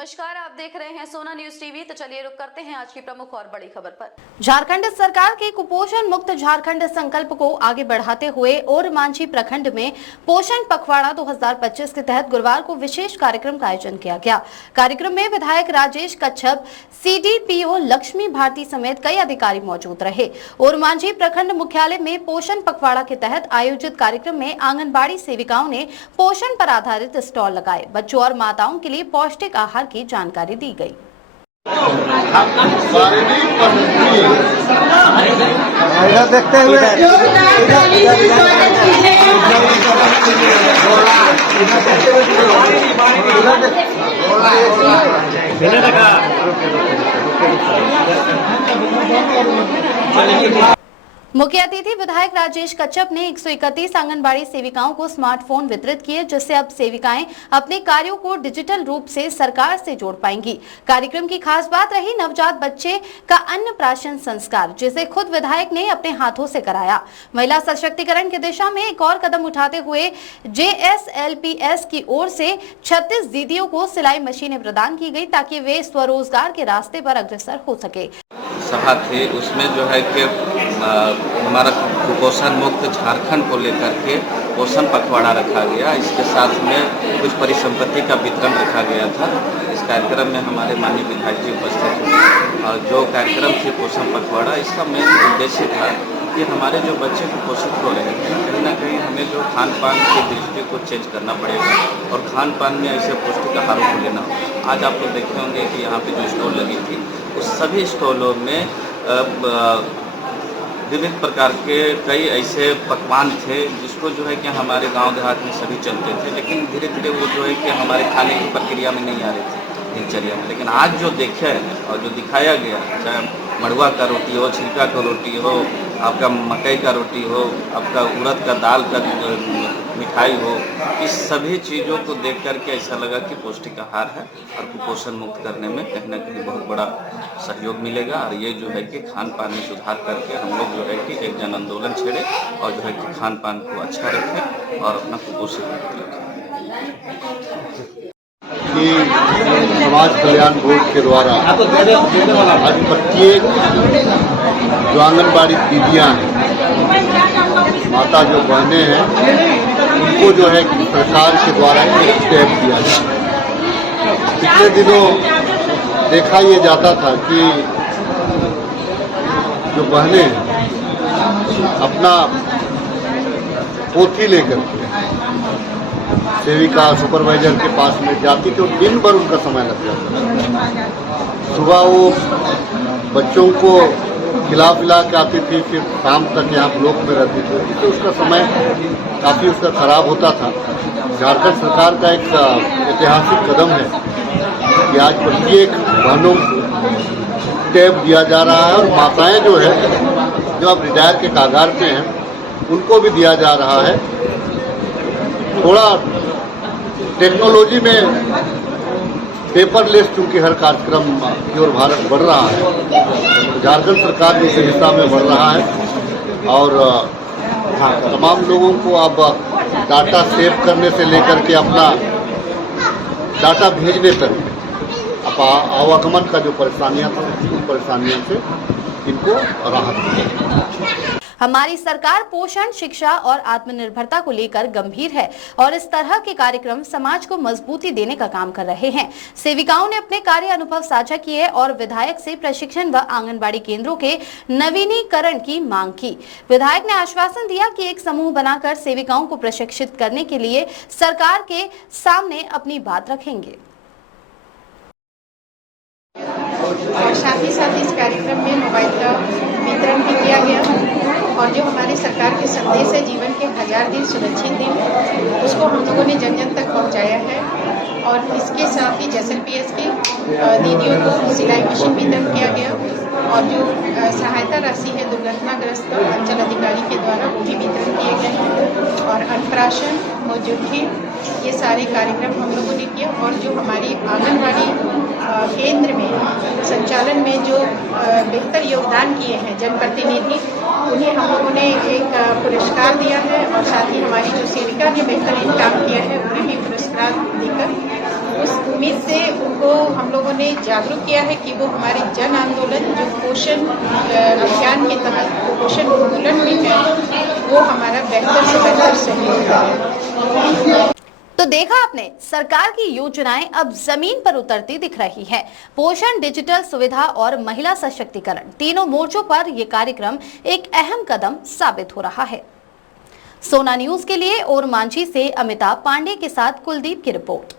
नमस्कार, आप देख रहे हैं सोना न्यूज टीवी। तो चलिए रुक करते हैं आज की प्रमुख और बड़ी खबर पर। झारखंड सरकार के कुपोषण मुक्त झारखंड संकल्प को आगे बढ़ाते हुए ओरमांझी प्रखंड में पोषण पखवाड़ा 2025 के तहत गुरुवार को विशेष कार्यक्रम का आयोजन किया गया। कार्यक्रम में विधायक राजेश कच्छप, CDPO लक्ष्मी भारती समेत कई अधिकारी मौजूद रहे। ओरमांझी प्रखंड मुख्यालय में पोषण पखवाड़ा के तहत आयोजित कार्यक्रम में आंगनबाड़ी सेविकाओं ने पोषण पर आधारित स्टॉल लगाए। बच्चों और माताओं के लिए पौष्टिक आहार की जानकारी दी गई। देखते हुए मुख्य अतिथि विधायक राजेश कच्छप ने 131 आंगनबाड़ी सेविकाओं को स्मार्टफोन वितरित किए, जिससे अब सेविकाएं अपने कार्यों को डिजिटल रूप से सरकार से जोड़ पाएंगी। कार्यक्रम की खास बात रही नवजात बच्चे का अन्नप्राशन संस्कार, जिसे खुद विधायक ने अपने हाथों से कराया। महिला सशक्तिकरण की दिशा में एक और कदम उठाते हुए JSLPS की ओर से 36 दीदियों को सिलाई मशीनें प्रदान की गई, ताकि वे स्वरोजगार के रास्ते पर अग्रसर हो सके। सभा थी, उसमें जो है कि हमारा कुपोषण मुक्त झारखंड को लेकर के पोषण पखवाड़ा रखा गया। इसके साथ में कुछ परिसंपत्ति का वितरण रखा गया था। इस कार्यक्रम में हमारे माननीय विधायक जी उपस्थित थे और जो कार्यक्रम थी पोषण पखवाड़ा, इसका मेन उद्देश्य था कि हमारे जो बच्चे कुपोषित हो रहे थे, कहीं ना कहीं हमें जो खान पान की दृष्टि को चेंज करना पड़ेगा और खान पान में ऐसे पौष्टिक आहारों को लेना। आज आप लोग देखे होंगे कि यहाँ पे जो स्टॉल लगी थी, उस सभी स्टॉलों में विविध प्रकार के कई ऐसे पकवान थे जिसको जो है कि हमारे गांव देहात में सभी चलते थे, लेकिन धीरे धीरे वो जो है कि हमारे खाने की प्रक्रिया में नहीं आ रहे थे दिनचर्या में। लेकिन आज जो देखे हैं और जो दिखाया गया, चाहे मड़ुआ का रोटी हो, छिलका का रोटी हो, आपका मकई का रोटी हो, आपका उड़द का दाल का मिठाई हो, इस सभी चीज़ों को देख करके ऐसा लगा कि पौष्टिक आहार है और कुपोषण मुक्त करने में कहीं ना कहीं बहुत बड़ा सहयोग मिलेगा। और ये जो है कि खान पान में सुधार करके हम लोग जो है कि एक जन आंदोलन छेड़े और जो है कि खान पान को अच्छा रखें और अपना कुपोषण मुक्त रखें। कि समाज कल्याण बोर्ड के द्वारा आज प्रत्येक जो आंगनबाड़ी दीदियाँ हैं, माता जो बहनें हैं, उनको जो है सरकार के द्वारा एक स्टेप दिया जाए। पिछले दिनों देखा ये जाता था कि जो बहनें अपना पोथी लेकर के सेविका सुपरवाइजर के पास में जाती थी और दिन भर उनका समय लग जाता। सुबह वो बच्चों को खिला पिला के आती थी, फिर शाम तक यहाँ ब्लॉक में रहती थी, तो उसका समय काफ़ी उसका खराब होता था। झारखंड सरकार का एक ऐतिहासिक कदम है कि आज प्रत्येक बहनों को टैब दिया जा रहा है और माताएं जो है जो अब रिटायर के कागार पे हैं, उनको भी दिया जा रहा है। थोड़ा टेक्नोलॉजी में पेपरलेस चूँकि हर कार्यक्रम की ओर भारत बढ़ रहा है, झारखंड सरकार भी इस दिशा में बढ़ रहा है और तमाम लोगों को अब डाटा सेव करने से लेकर के अपना डाटा भेजने तक अब आवागमन का जो परेशानियाँ थी, उन परेशानियों से इनको राहत मिलेगी। हमारी सरकार पोषण, शिक्षा और आत्मनिर्भरता को लेकर गंभीर है और इस तरह के कार्यक्रम समाज को मजबूती देने का काम कर रहे हैं। सेविकाओं ने अपने कार्य अनुभव साझा किए और विधायक से प्रशिक्षण व आंगनबाड़ी केंद्रों के नवीनीकरण की मांग की। विधायक ने आश्वासन दिया कि एक समूह बनाकर सेविकाओं को प्रशिक्षित करने के लिए सरकार के सामने अपनी बात रखेंगे। और साथ ही साथ इस कार्यक्रम में मोबाइल का वितरण भी किया गया और जो हमारी सरकार के संदेश है जीवन के 1000 दिन सुरक्षित दिन, उसको हम लोगों ने जन जन तक पहुंचाया है। और इसके साथ ही JSLPS की दीदियों को सिलाई मशीन वितरण किया गया और जो सहायता राशि है दुर्घटनाग्रस्त अंचल अधिकारी के द्वारा वो भी वितरण किए गए हैं। और अन्नप्राशन और जुट्ठी, ये सारे कार्यक्रम हम लोगों ने किया। और जो हमारी आंगनबाड़ी केंद्र में संचालन में जो बेहतर योगदान किए हैं जनप्रतिनिधि, उन्हें हम लोगों ने एक पुरस्कार दिया है और साथ ही हमारी जो सेविका ने बेहतरीन काम किया है उन्हें भी पुरस्कार देकर उस उम्मीद से उनको हम लोगों ने जागरूक किया है कि वो हमारे जन आंदोलन जो पोषण अभियान के तहत पोषण उन्मूलन में है वो हमारा बेहतर से बेहतर सहयोग है। तो देखा आपने, सरकार की योजनाएं अब जमीन पर उतरती दिख रही हैं। पोषण, डिजिटल सुविधा और महिला सशक्तिकरण तीनों मोर्चों पर यह कार्यक्रम एक अहम कदम साबित हो रहा है। सोना न्यूज के लिए ओरमांझी से अमिताभ पांडे के साथ कुलदीप की रिपोर्ट।